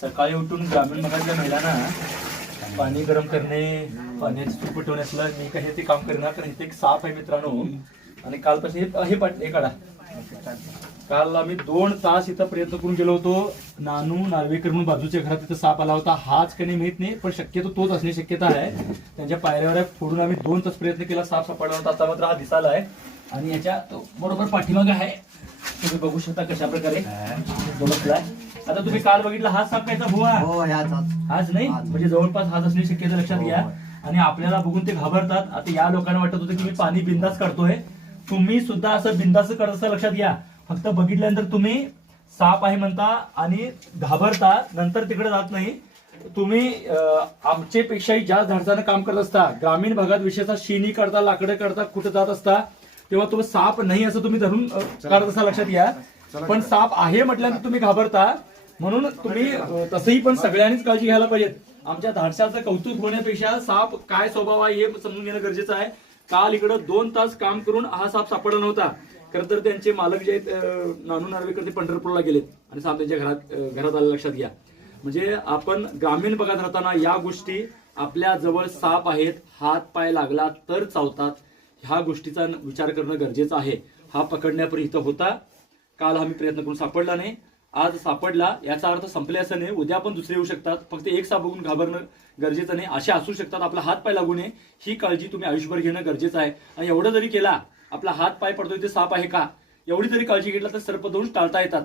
सकाळी उठून ग्रामीण भागातल्या महिलांना पाणी गरम करणे, पाण्याची चूक पेटवणे असलं मी काही ते काम करणार. कारण इथे एक साप आहे मित्रांनो. आणि कालपासून हे काढा. काल आम्ही 2 तास इथं प्रयत्न करून गेलो होतो. नानू नार्वेकर म्हणून बाजूच्या घरात तिथं साप आला होता. हाच काही माहित नाही, पण शक्यतो तोच असण्याची शक्यता आहे. त्यांच्या पायऱ्यावर फोडून आम्ही 2 तास प्रयत्न केला, साप सापडला होता. आता मात्र हा दिसायला आहे आणि याच्या बरोबर पाठीमागे आहे. तुम्ही बघू शकता कशा प्रकारे बघितलाय. आता तुम्ही काल बघितला हा साप कायचा भुवा हाच नाही, म्हणजे जवळपास हाच असण्याची शक्यता लक्षात घ्या. आणि आपल्याला बघून ते घाबरतात. आता या लोकांना वाटत होतं की मी पाणी बिंदास काढतोय. तुम्ही सुद्धा असं बिंदास करत असं लक्षात घ्या. फक्त बघितल्यानंतर तुम्ही साप आहे म्हणता आणि घाबरता, नंतर तिकडे जात नाही. तुम्ही आमच्यापेक्षाही जास्त धाडसानं काम करत असता. ग्रामीण भागात विशेषतः शिनी काढता, लाकडं काढता, कुठं जात असता तेव्हा तुम्ही साप नाही असं तुम्ही धरून काढत असता लक्षात घ्या. पण साप आहे म्हटल्यानंतर तुम्ही घाबरता. म्हणून तुम्ही तसंही पण सगळ्यांनीच काळजी घ्यायला पाहिजे. आमच्या धाडसाचं कौतुक होण्यापेक्षा साप काय स्वभाव आहे हे समजून घेणं गरजेचं आहे. काल इकडं 2 तास काम करून हा साप सापडला नव्हता. खरं तर त्यांचे मालक जे आहेत नानू नार्वेकर ते पंढरपूरला गेलेत आणि साप त्यांच्या घरात आलं लक्षात घ्या. म्हणजे आपण ग्रामीण भागात राहताना या गोष्टी आपल्या जवळ साप आहेत, हात पाय लागला तर चावतात, ह्या गोष्टीचा विचार करणं गरजेचं आहे. हा पकडण्यापर्यंत होता. काल आम्ही प्रयत्न करून सापडला नाही, आज सापडला. याचा अर्थ संपले असं नाही, उद्या पण दुसरे येऊ शकतात. फक्त एक साप बघून घाबरणं गरजेचं नाही. असे असू शकतात, आपला हात पाय लागू नये ही काळजी तुम्ही आयुष्यभर घेणं गरजेचं आहे. आणि एवढं जरी केला, आपला हात पाय पडतोय ते साप आहे का एवढी जरी काळजी घेतला तर सर्पदंश टाळता येतात.